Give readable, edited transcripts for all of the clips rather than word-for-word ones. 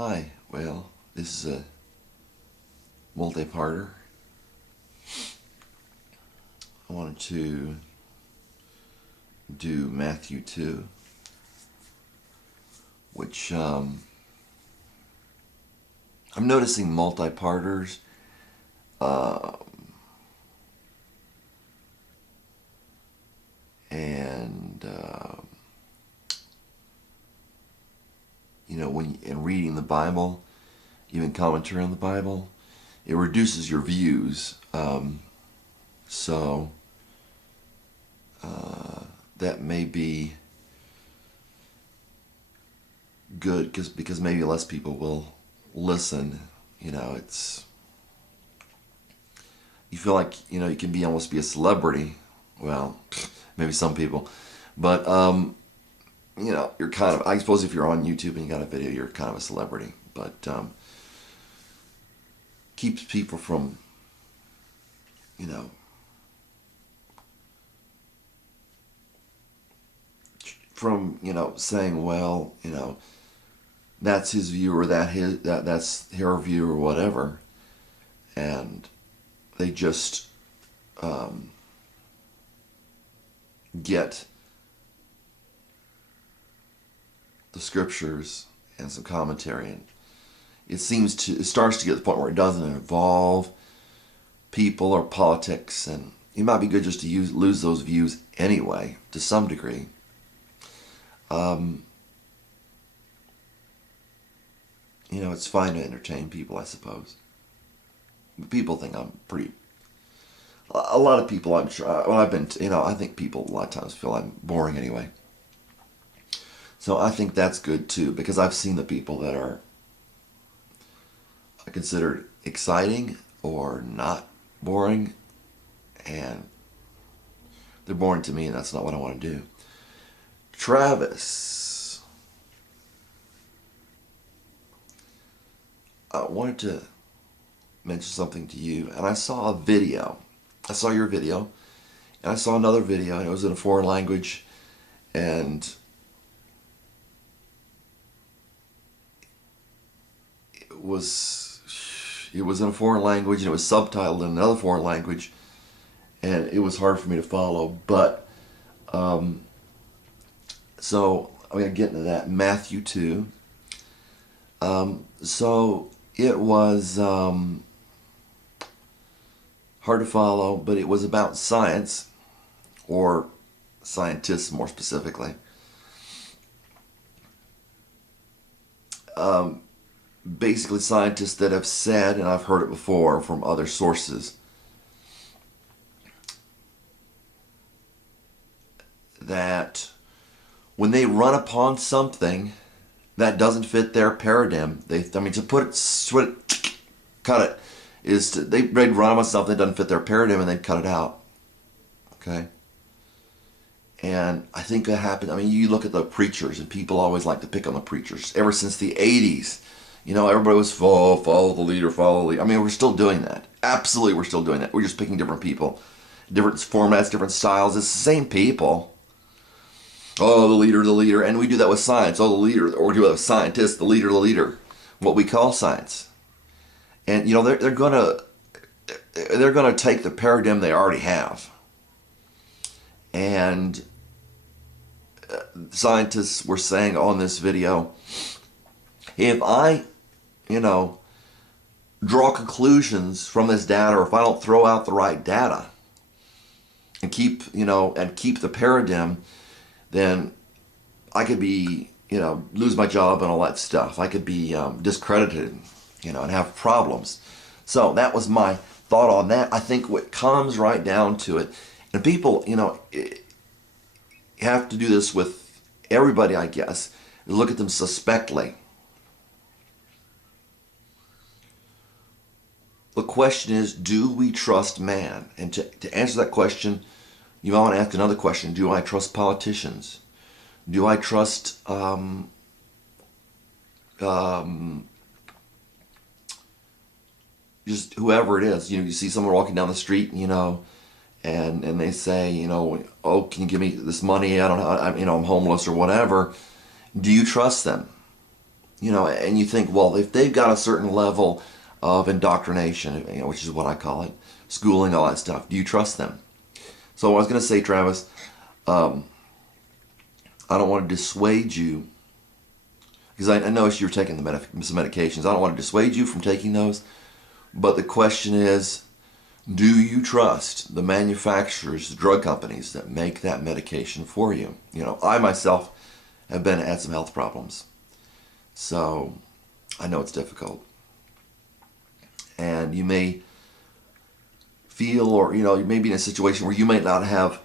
Hi, well, this is a multi-parter. I wanted to do Matthew 2, which I'm noticing multi-parters uh, and when in reading the Bible, even commentary on the Bible, it reduces your views. So that may be good because maybe less people will listen. It's you feel like you can be almost be a celebrity. Well, maybe some people, but you're kind of. I suppose if you're on YouTube and you got a video, you're kind of a celebrity. But keeps people from you know saying, well, that's his view or that's her view or whatever, and they just get the scriptures and some commentary, and it starts to get to the point where it doesn't involve people or politics, and it might be good just to lose those views anyway to some degree. It's fine to entertain people, I suppose. But people think I'm pretty. A lot of people, I'm sure. Well, I think people a lot of times feel I'm boring anyway. So I think that's good too, because I've seen the people that are considered exciting or not boring, and they're boring to me, and that's not what I want to do. Travis, I wanted to mention something to you, and I saw a video. I saw your video, and I saw another video, and it was in a foreign language, and it was in a foreign language, and it was subtitled in another foreign language, and it was hard for me to follow. But so I'm gonna get into that. Matthew 2. So it was hard to follow, but it was about science, or scientists more specifically. Basically scientists that have said, and I've heard it before from other sources, that when they run upon something that doesn't fit their paradigm, cut it, they'd run on something that doesn't fit their paradigm and they'd cut it out. Okay? And I think that happened. I mean, you look at the preachers, and people always like to pick on the preachers. Ever since the 80s, everybody was follow the leader, follow the leader. I mean, we're still doing that. Absolutely, we're still doing that. We're just picking different people, different formats, different styles. It's the same people. Oh, the leader. And we do that with science. Oh, the leader. Or we do that with scientists, the leader. What we call science. And, they're going to take the paradigm they already have. And scientists were saying on this video, if I, draw conclusions from this data, or if I don't throw out the right data and keep the paradigm, then I could be, lose my job and all that stuff. I could be discredited, and have problems. So that was my thought on that. I think what comes right down to it, and people, have to do this with everybody, I guess, is look at them suspectly. The question is, do we trust man? And to answer that question, you might want to ask another question. Do I trust politicians? Do I trust just whoever it is? You see someone walking down the street, and they say, oh, can you give me this money? I don't know, I'm homeless or whatever. Do you trust them? and you think, well, if they've got a certain level of indoctrination, which is what I call it, schooling, all that stuff, do you trust them? So I was going to say, Travis, I don't want to dissuade you, because I noticed you're taking some medications. I don't want to dissuade you from taking those, but the question is, do you trust the manufacturers, the drug companies that make that medication for you? I myself have had some health problems, so I know it's difficult. And you may feel, or you may be in a situation where you may not have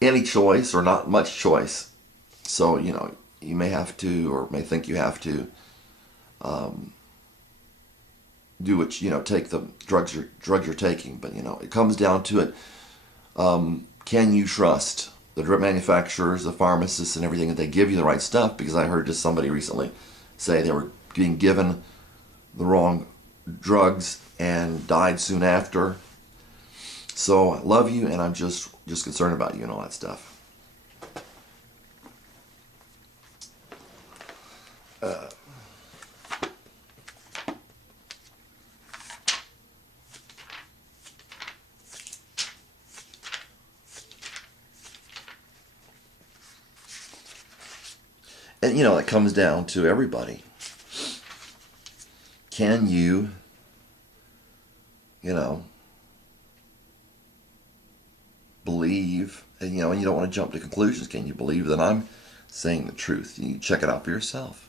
any choice or not much choice. So you may have to, or may think you have to, do what take the drugs you're taking. But it comes down to it. Can you trust the drug manufacturers, the pharmacists, and everything, that they give you the right stuff? Because I heard just somebody recently say they were being given the wrong drugs and died soon after. So I love you, and I'm just concerned about you and all that stuff. And it comes down to everybody. Can you, believe, and you don't want to jump to conclusions. Can you believe that I'm saying the truth? You check it out for yourself.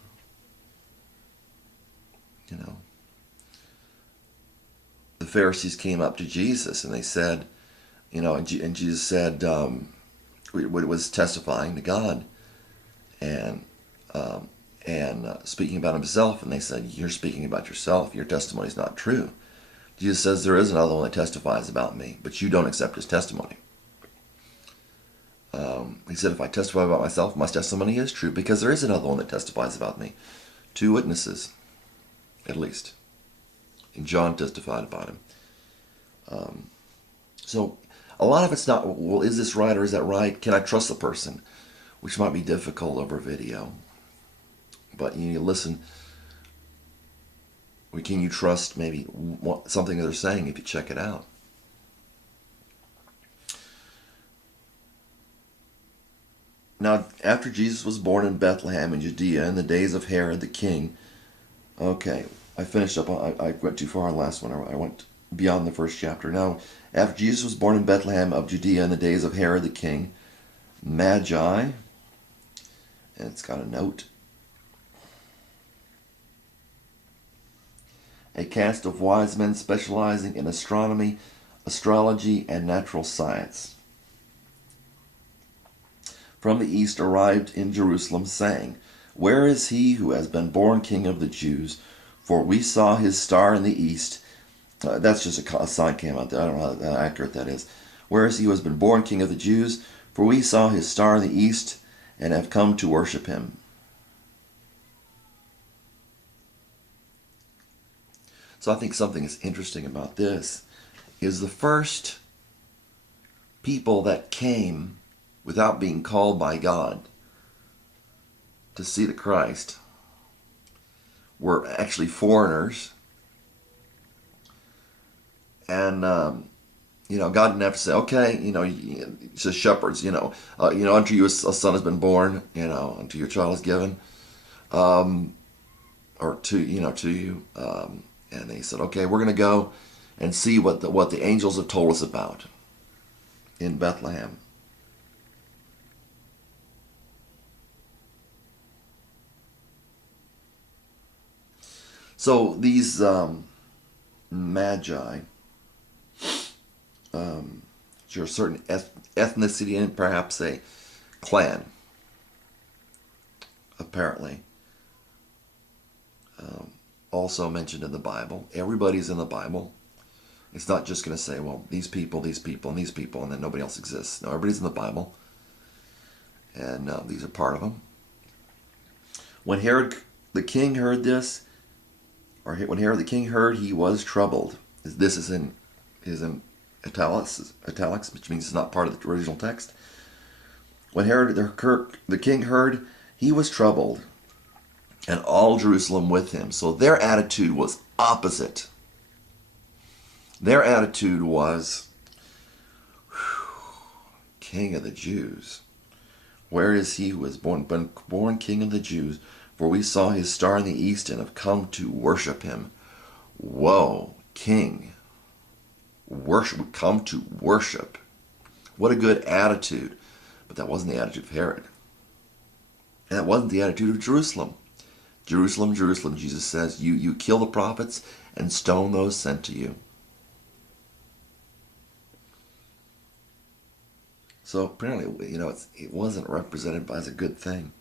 The Pharisees came up to Jesus and they said, and Jesus said, it was testifying to God and speaking about himself, and they said, you're speaking about yourself. Your testimony is not true. Jesus says, there is another one that testifies about me, but you don't accept his testimony. He said, if I testify about myself, my testimony is true, because there is another one that testifies about me. 2 witnesses, at least. And John testified about him. So a lot of it's not, well, is this right or is that right? Can I trust the person? Which might be difficult over video. But you listen. Can you trust maybe something they're saying if you check it out? Now, after Jesus was born in Bethlehem in Judea in the days of Herod the king. Okay, I finished up. I went too far on the last one. I went beyond the first chapter. Now, after Jesus was born in Bethlehem of Judea in the days of Herod the king, Magi, and it's got a note, a caste of wise men specializing in astronomy, astrology, and natural science, from the east arrived in Jerusalem, saying, where is he who has been born King of the Jews? For we saw his star in the east. That's just a sign came out there. I don't know how accurate that is. Where is he who has been born King of the Jews? For we saw his star in the east and have come to worship him. So I think something that's interesting about this is the first people that came without being called by God to see the Christ were actually foreigners. And, God didn't have to say, okay, it's just shepherds, unto you a son has been born, unto your child is given, or to you. And they said, okay, we're going to go and see what the angels have told us about in Bethlehem. So these magi, you're a certain ethnicity and perhaps a clan, apparently. Also mentioned in the Bible. Everybody's in the Bible. It's not just going to say, well, these people, and these people, and then nobody else exists. No, everybody's in the Bible. And these are part of them. When Herod the king heard this, or when Herod the king heard, he was troubled. This is in italics, which means it's not part of the original text. When Herod the king heard, he was troubled, and all Jerusalem with him. So their attitude was opposite. Their attitude was, King of the Jews. Where is he who was born King of the Jews? For we saw his star in the east and have come to worship him. Whoa, King. Worship, come to worship. What a good attitude. But that wasn't the attitude of Herod. And that wasn't the attitude of Jerusalem. Jerusalem, Jerusalem, Jesus says, you kill the prophets and stone those sent to you. So apparently, it wasn't represented as a good thing.